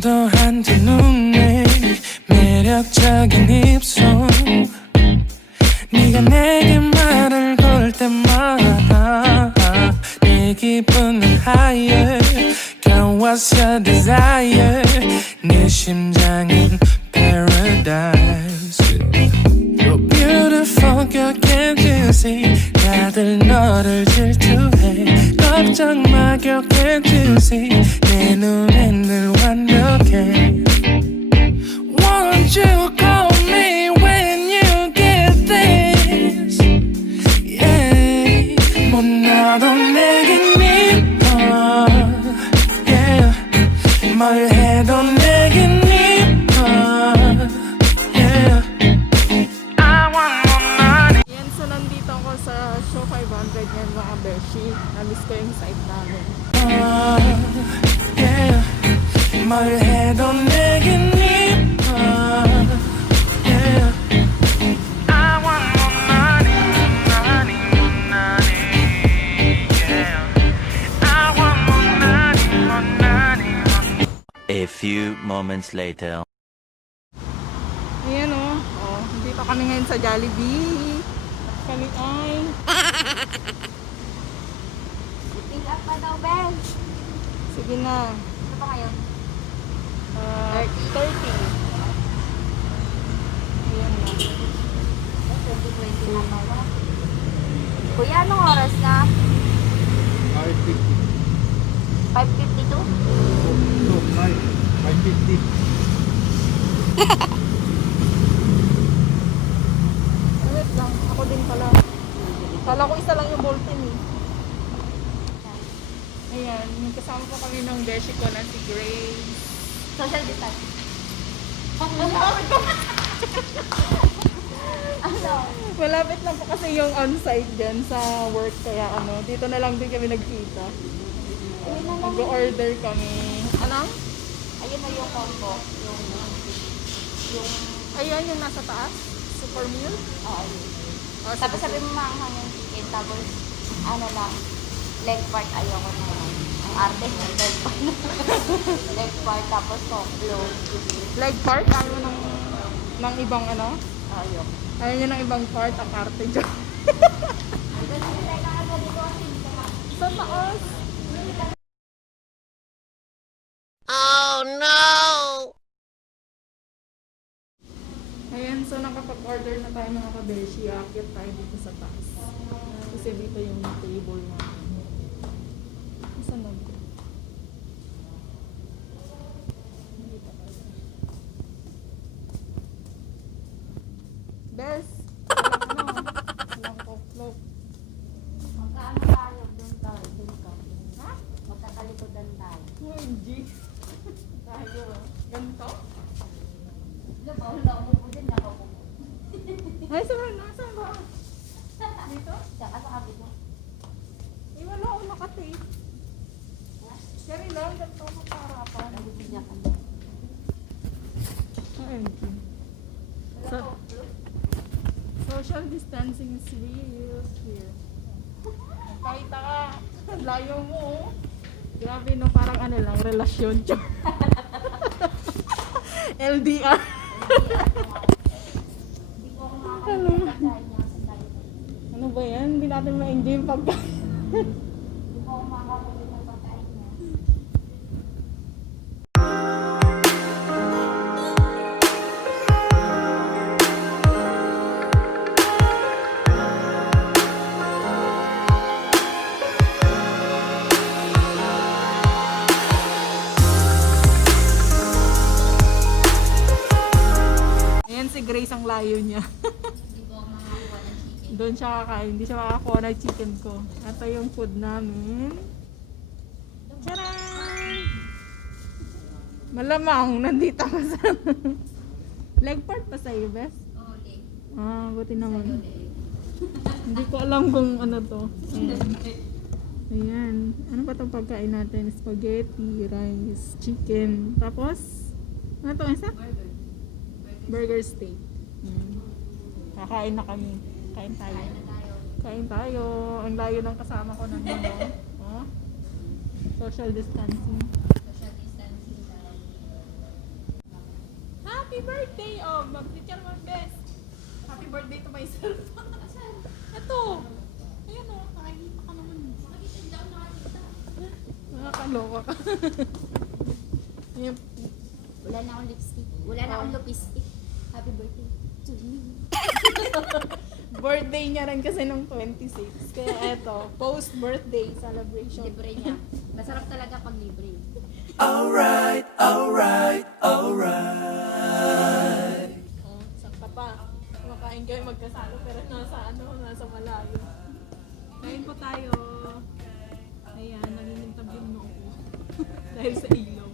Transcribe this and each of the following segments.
도도한 두 눈에 매력적인 입술 네가 내게 말을 걸 때마다 내 기분은 higher Girl what's your desire 내 심장은 paradise You're beautiful girl can't you see 다들 너를 질투해 걱정 마 girl can't you see 내 눈엔 늘 완벽해 Won't you call me when you get this Yeah 못 나도 내겐 이뻐 Yeah 뭘 해도 내겐 이뻐 Yeah I want more money Yan, so nandito ako sa Show 500 yan mga beshi. Na-miss ko yung site namin. Yeah 뭘 해도 내겐 이뻐 Yeah I want more money money money Yeah I want more money A few moments later. Ayan o. Oh, dito kami ngayon sa Jollibee. Kami ay... Pick up pa daw, Ben. Sige na. Ano pa ngayon? 30. Ayan na. 2020 na pala. Kuya, anong oras na? 5:52? 550. Wait lang. Ako din pala. Kala ko isa lang yung Bolton eh. Ayan. Yung kasama po kami ng beshi ko na si Grace. Social distance. Malapit lang po kasi yung on-site dyan sa work. Kaya ano, dito na lang din kami nagkita. Ayun na lang. Mag-order kami. Ano? Ayun na yung combo. Yung... Ayan yung nasa taas. Super meal. Oo, ayun. Oh, Tapos sabi mo maanghang yung chicken. Tapos, ano lang, leg part ayoko na yan. Ang arte ng leg part. Leg part, tapos soplo. leg part. Ayaw ng ibang ano. Ayoko. Ayaw niya ng ibang part. Ang arte dyan. Sa taas. Oh no! Ayan, so nakapag-order na tayo mga kabeshi. Akit tayo dito sa taas. Kasi dito yung table natin. Saan lang? Dito tayo. Bes! Walang coke. Magkaano tayo? Doon tayo. Doon ka. Ha? Magkakalikodan tayo. OMG. Tayo. Ganito? Wala mo po din, nakapo. Ay, saan ba? Dito? Saka sa kabit mo. Eh, wala ako nakatape. Kaya lang, ganito ako kaharapan. Nagpipigyan ka. OMG. Social distancing is real here. Kahit ka, layo mo. Grabe no, parang ano lang, relasyon. LDR. Hindi ko ako makakalimutan dahil niya sa tayo. Ano ba yan? Hindi natin ma-enjoy yung pagkain. Hindi ko ako makakalimutan ng pagkain niya. Ayan si Grace ang layo niya. Hindi ko ako makakakuha ng chicken. Doon siya kakain. Hindi siya makakakuha ng chicken ko. Ito yung food namin. Charan! Malamang, nandito ako sa... Leg part pa sa'yo, Bes? Oo, leg. Ah, buti naman. Hindi ko alam kung ano to. Ayan. Ayan. Ano ba itong pagkain natin? Spaghetti, rice, chicken. Tapos, ano to isa? Burger steak. Kakain na kami. Kain tayo. Kain tayo. Ang layo ng kasama ko nandun. Oh. Social distancing. Social distancing tayo. Happy birthday! Oh, mag-picture mo, best. Happy birthday to myself. Ito. Ayan o, nakikita ka naman. Nakakaloka ka. Ayan. Wala na akong lipstick. Wala na akong lipstick. Happy birthday to me. Birthday niya rin kasi nung 26. Kaya eto, post-birthday celebration. Libre niya. Masarap talaga pag libre. Alright, alright, alright. Oh, sakta pa. Kumakain kayo magkasalo pero nasa malayo. Kain po tayo. Ayan, nangingintab yung noo ko. Dahil sa ilaw.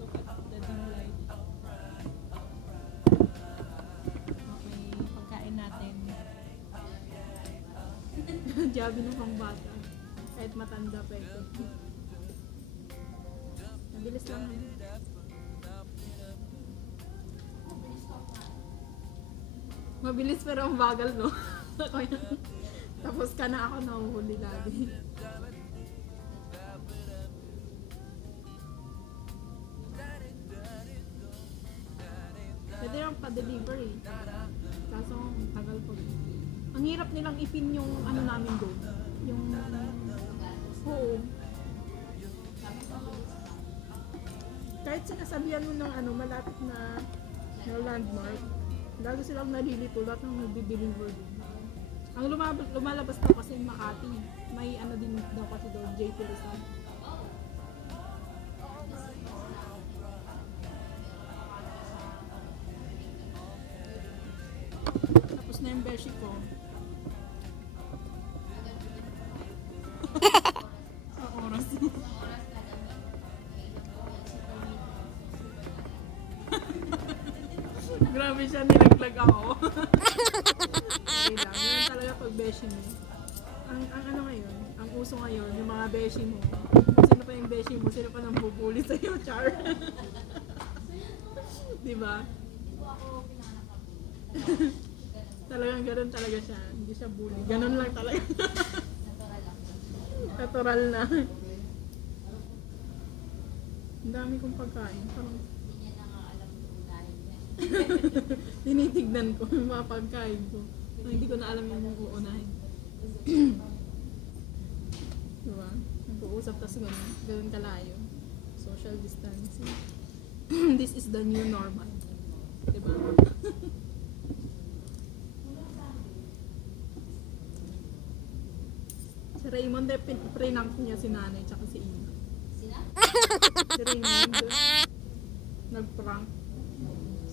Look at the dim light. Okay, pagkain natin. Jabi ng pang bata. Kahit matanda pa ito. Mabilis lang yun. Mabilis pero ang bagal, no? Tapos ka na ako nahuhuli lagi. Pwede yung pa-delivery. Kaso ang tagal po. Ang hirap nilang ipin yung ano namin doon. Yung... Oo. Kahit sinasabihan mo ng ano, malapit na landmark, lalo silang nalilito lahat ng nagdi-deliver doon. Ang lumalabas daw kasi yung Makati. May ano din daw kasi doon, JP Rizal. Tapos na yung beshi ko. Ang oras. Grabe siya, nilaglag ako. Okay lang, yun talaga pag beshi mo. Ang ano ngayon, ang uso ngayon, yung mga beshi mo. Kung sino pa yung beshi mo, sino pa nang bubuli sa'yo, char. Diba? Talagang ganun talaga siya. Hindi siya bully. Ganun lang talaga. Natural na. Ang dami kong pagkain. Parang tinitignan ko yung mga pagkain ko. Hindi ko na alam yung uunahin. Diba? Nag-uusap tas ganun kalayo. Social distancing. This is the new normal. Diba? Si Raymond, prank niya si nanay tsaka si Ina. Sina? Si Raymond, nag-prank.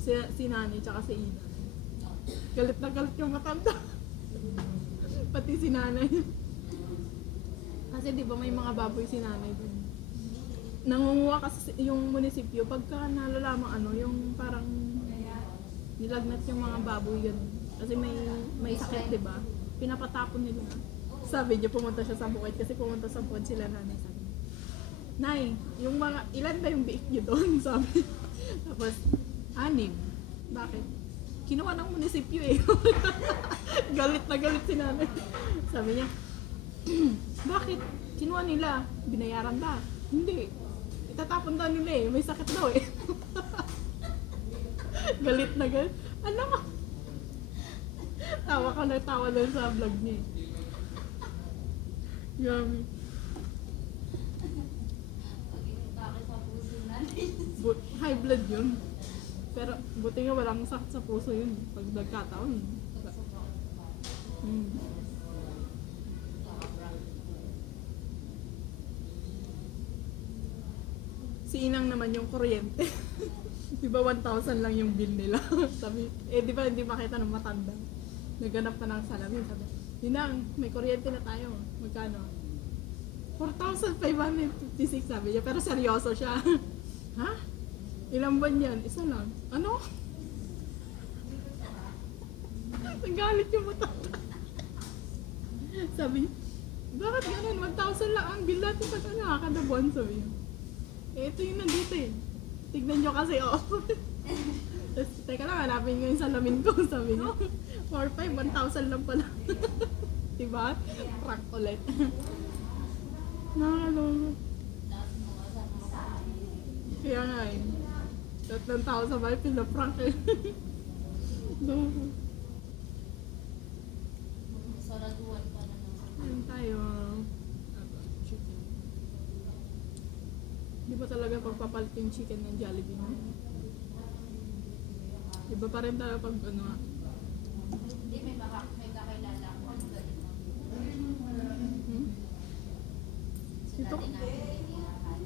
Si nanay tsaka si Ina. Galit na galit yung matanda. Pati si nanay. Kasi di ba may mga baboy si nanay dun. Nangunguha kasi yung munisipyo pagka nalalamang ano, yung parang nilagnat yung mga baboy yun. Kasi may sakit, di ba? Pinapatapon nila. Sabi niya pumunta siya sa bukid kasi pumunta sa bukid sila nanay. Sabi niya, Nay, yung mga, ilan ba yung biik niyo doon? Sabi. Tapos, 6. Bakit? Kinuha ng munisipyo eh. Galit na galit si nanay. Sabi niya, bakit? Kinuha nila. Binayaran ba? Hindi. Itatapon daw nila eh. May sakit daw eh. Galit na galit. Ano? Tawa ka na tawa doon sa vlog niya eh. Yummy. High blood yun. Pero buti nga walang sakit sa puso yun. Pag nagkataon. Si Inang naman yung kuryente. Diba 1,000 lang yung bill nila? Sabi, diba hindi makita ng matanda? Naganap na ng salamin. Sabi, Inang, may kuryente na tayo. Magkano? 4,556 sabi niya. Pero seryoso siya. Ha? Ilang buwan yan? Isa lang. Ano? Nagalit yung matanda. Sabi niya, bakit ganun? 1,000 lang ang bill natin pag kada buwan. Sabi niya. Ito yung nandito eh. Tignan nyo kasi, oh. Tapos, teka lang, hanapin ko yung salamin ko. Sabi niya, 4,500, 1,000 lang pala. Diba? Prank ulit. Nakakalungo. Kaya nga eh. Lahat ng tao sa bahay, pinaprank eh. Saraduan pa na ng Ayun tayo. Chicken. Di ba talaga pagpapalit yung chicken ng Jollibee mo? Iba pa rin talaga pag ano. Hindi, may kakilala ko. Ano ba yun? Hmm? Ito. Dati namin tinirahan.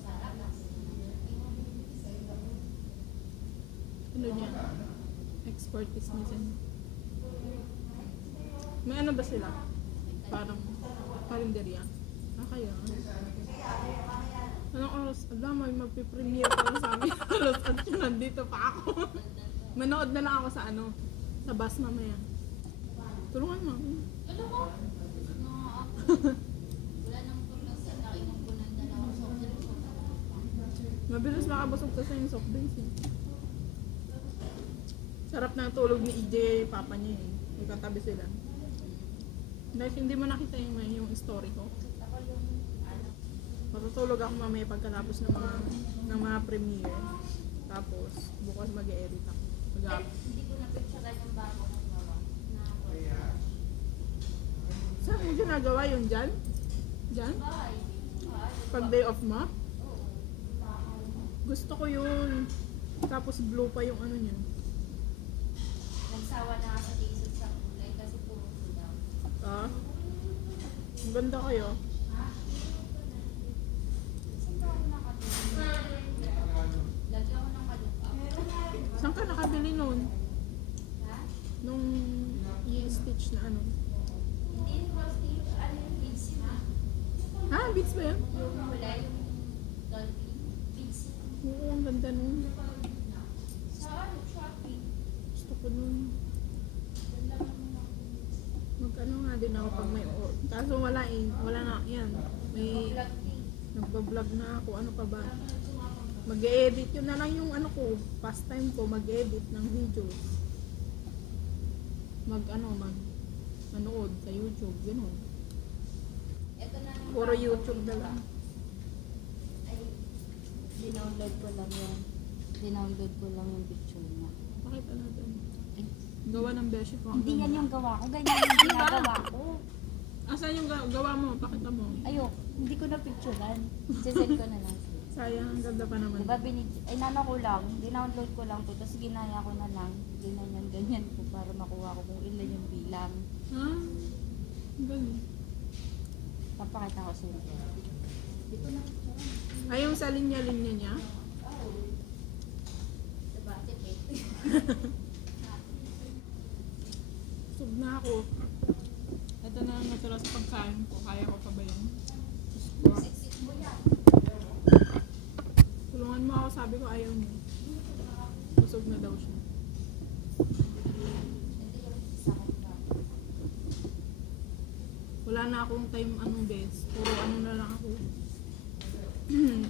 Sarap. Ano niya? Expertise minsan. May ano ba sila? Parang karinderya. Kaya. Anong oras? Alam, may magpipremiere pa sa amin. Alas at nandito pa ako. Manood na lang ako sa ano? Sa bus mamaya. Tulungan mo. Ano ko? Wala nang tulong sa nainom ko ng dalawang soft drinks. Mabilis makabusog kasi yung soft drinks eh. Sarap na tulog ni EJ, papa niya eh. Magkatabi sila. Dahil hindi mo nakita yung story ko. Ako yung ano, Matutulog ako mamaya pagkatapos ng mga premiere. Tapos, bukas mag-e-edit ako. hindi ko na-picturean yung bago kong gawa. Saan mo ginagawa yun dyan? Dyan? Bye. Pag day off mo? Gusto ko yun. Tapos blue pa yung ano niya. Nagsawa na ako sa tisod sa kulay kasi puro ko daw. Ah? Ang ganda kayo. Saan ba ako nakabili? Lagi ako ng kalupa. Saan ka nakabili nun? Ha? Nung i-stitch na ano? Hindi yung stitch, ano yung beads yun ah. Ha? Beats ba yan? Yung wala yung dolphin. Beads yun. Oo, ang ganda nun. Sa ano, Shopee. Gusto ko nun. Ganda naman ako. Mag-ano nga din ako pag may kaso wala eh. Wala na. Yan. May Vlog din. nagbablog na ako. Ano pa ba? Mag-edit. Yun na lang yung ano ko. Pastime ko. Mag-edit ng videos. Manood sa YouTube. Ganun. Ito na lang. Puro YouTube na lang. Ay, dinownload ko lang yan. Dinownload ko lang yung picture niya. Pakita natin. Gawa ng beshi ko. Hindi yan yung gawa ko. Ganyan yung ginagawa ko. Asan yung gawa mo? Pakita mo. Ayok, hindi ko na picturean. Sisend ko na lang. Sayang. Ang ganda pa naman. Diba ay nano ko lang, dinownload ko lang to, tapos ginaya ko na lang, ganyan ko para makuha ko kung ilan yung bilang. Ha? Ang galing. Papakita ko sa inyo. Dito na picturean. Ay, yung sa linya-linya niya? Diba, tipid. Sub na ako. Ito na ang natira sa pagkain ko. Kaya ko pa ba yan? Siksik mo yan. Tulungan mo ako. Sabi ko ayaw mo. Busog na daw siya. Ito yung isa ko ba. Wala na akong time anong best. Puro ano na lang ako.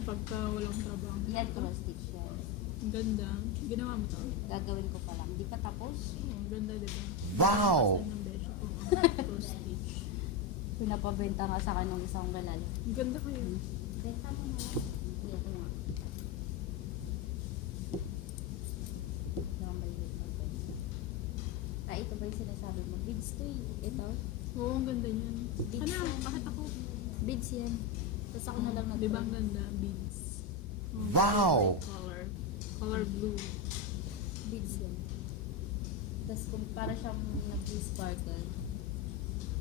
Pagka walang trabaho. Yan, cross stitch yan. Ang ganda. Ginawa mo to? Gagawin ko pa lang. Hindi pa tapos. Oh, ang ganda diba? Wow! Basta ng beshi ko. Ang stitch. Pinapabenta nga sa kanong isang galal. Ang ganda kayo. Benta mo na. Ito nga. Ito ang maliit na benta. Ito ba yung sinasabi mo? Beads to eh. Ito. Oo, ang ganda niyan. Beads Ano? yan. Bakit ako? Beads yan. Tapos ako na lang nag- Diba ang ganda? Beads. Oh, Wow! Color. Color blue. Beads yan. Tapos kung para siyang nag-sparkle.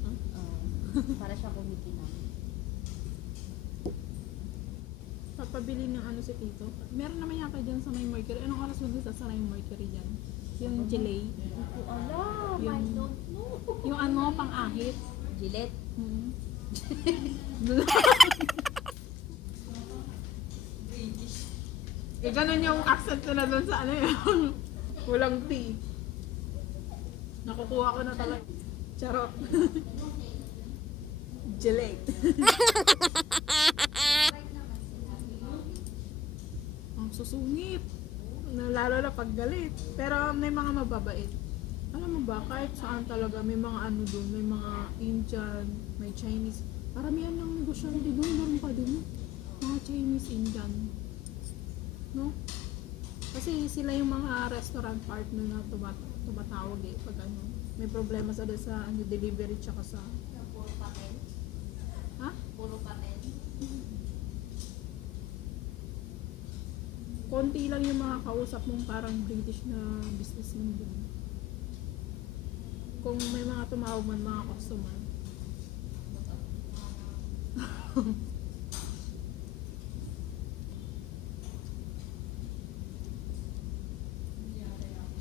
Huh? Para siyang kumikinang. Papabili ng ano si Tito. Meron naman yata dyan sa may Mercury. Anong oras mo sasara yung Mercury dyan? Yung Gillet. Ako, alam, I Yung- don't know. Yung ano, pang-ahit. Gillette. Hmm. ganun yung accent nila doon sa ano yun. Walang T. Nakukuha ko na talaga. Charot. Gillet. Ang susungit. Lalo na pag galit. Pero may mga mababait. Alam mo ba, kahit saan talaga may mga ano doon, may mga Indian, may Chinese. Paramihan ng negosyante doon, meron pa doon. Mga Chinese, Indian. No? kasi sila yung mga restaurant partner na tumatawag eh pag ano, may problema sa ano, delivery tsaka sa Puro papel. ha? Puro papel. Konti lang yung mga kausap mong parang British na businessman din. Kung may mga tumawag man mga customer.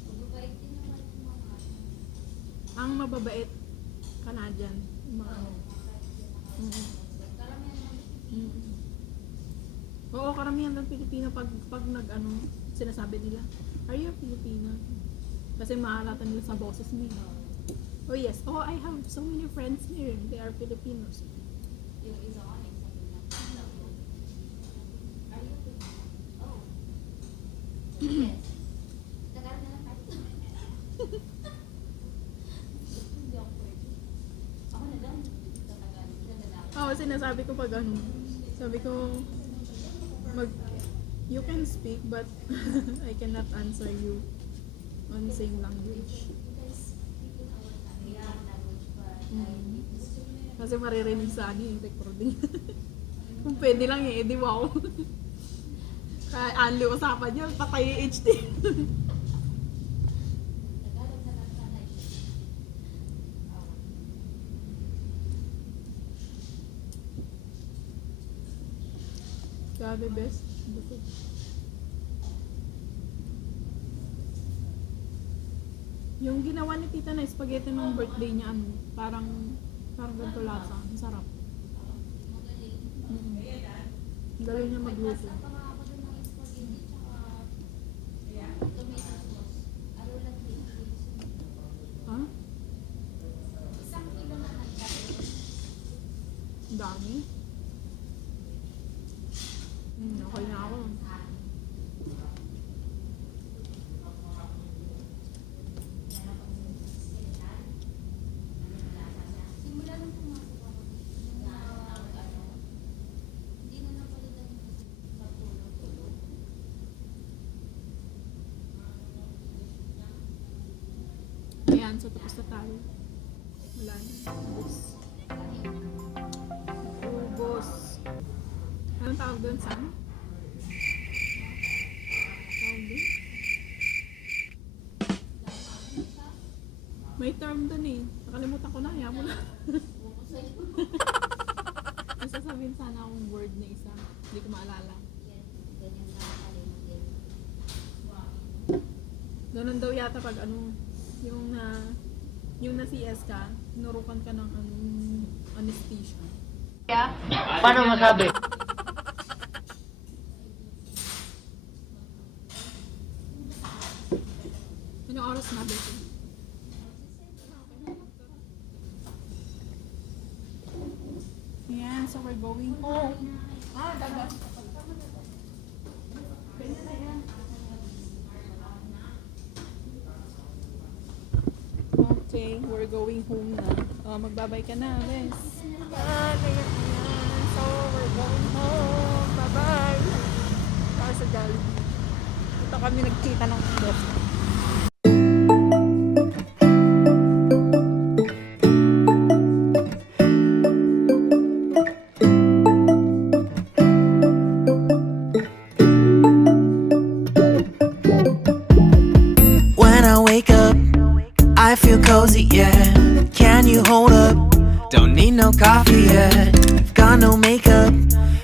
Mababait din naman yung mga Ang mababait Canadian, yung mga ano. karamihan ng Mm. Oo, karamihan ng Pilipino pag nag ano, sinasabi nila, are you Filipino? Kasi mahalata nila sa boses mo. Oh yes, oh I have so many friends here, they are Filipinos. yung isa ko na sabi na. Are you Filipino? Oh. Yes. Tagal na lang tayo. Hindi ako pwede. Ako na lang. Tatagal. Oo, sinasabi ko pag ano, sabi ko, you can speak but I cannot answer you on same language. Kasi maririnig sa ano yung recording. Kung pwede lang eh, di wow. Kaya anli usapan yun, patay yung HD. Grabe best. Busog. Yung ginawa ni tita na spaghetti nung birthday niya, ano, parang ganito lasa. Ang sarap. Mm-hmm. Galing niya magluto. Ha? Ang dami. Okay na ako. Simula nung pumasok ako, hindi na napalitan sa tulog-tulog. Ayan, so tapos na tayo. Wala na. Ubus. Ubus. Anong tawag doon, Sam? Tawag doon? May term doon eh. Nakalimutan ko na. Ayaw mo na. May sasabihin sana akong word na isa. Hindi ko maalala. Ganyan na nakalimutin. Ganun daw yata pag ano, yung na CS ka, tinurukan ka ng anesthesia. Paano masabi? Anong oras na ba ito? Ayan, so we're going home. Dagat. Okay, we're going home na. Magbabay ka na, Bes. Ayan. So, we're going home. Bye-bye. Para sa Jollibee. Ito kami nagkita ng best. When I wake up, I feel cozy, yeah. Can you hold up? Don't need no coffee yet. Got no makeup.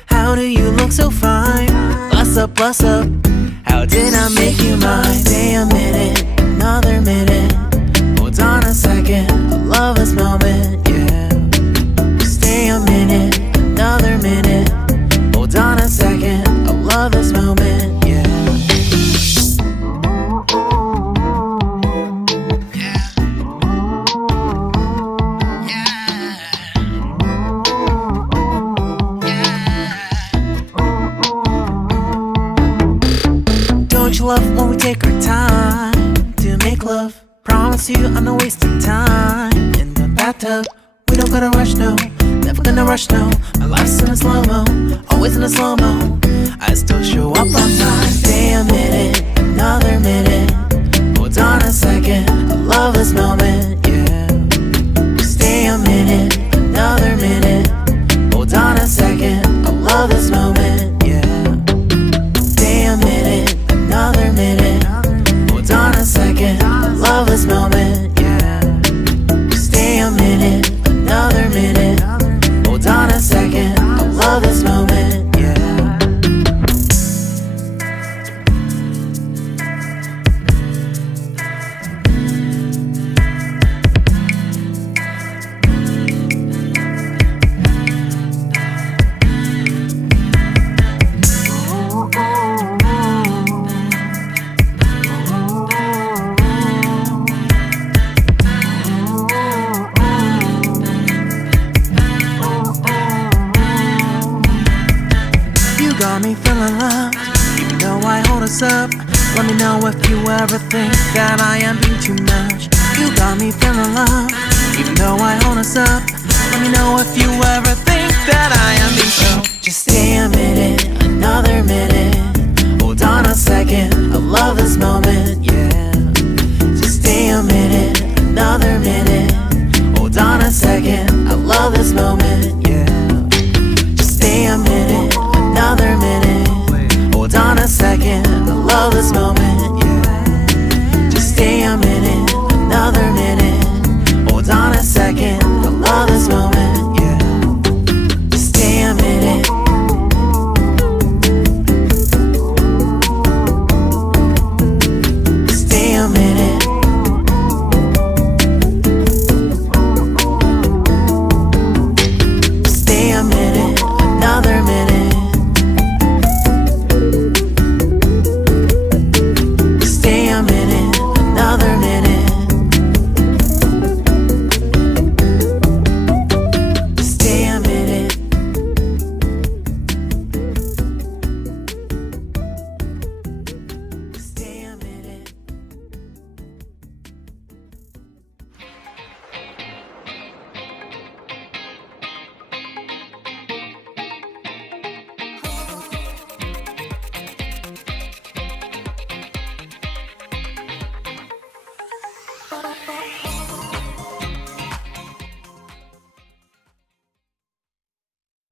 How do you look so fine? Bust up, bust up. How did I make you mine? Stay a minute, another minute. Hold on a second, I love this moment, yeah. Stay a minute, another minute. Hold on a second, I love this moment, yeah. Don't you love when we take our time to make love? Promise you I'm not wasting time in the bathtub. We don't gotta rush, no. Never gonna rush, no. My life's in a slow-mo, always in a slow-mo. I still show up on time. Stay a minute, another hold us up. Let me know if you ever think that I am being too much. You got me feeling love, even though I hold us up. Let me know if you ever think that I am being so. Just stay a minute, another minute. Hold on a second, I love this moment, yeah. Just stay a minute, another minute. Hold on a second, I love this moment, yeah. Just stay a minute, another minute. Hold on a second, I love this moment, yeah. Just stay a minute, another minute. Hold on a second, I love this moment, yeah. Just stay a minute. Stay a minute. Stay a minute, another minute. Stay a minute, another minute. Stay a minute. Stay a minute.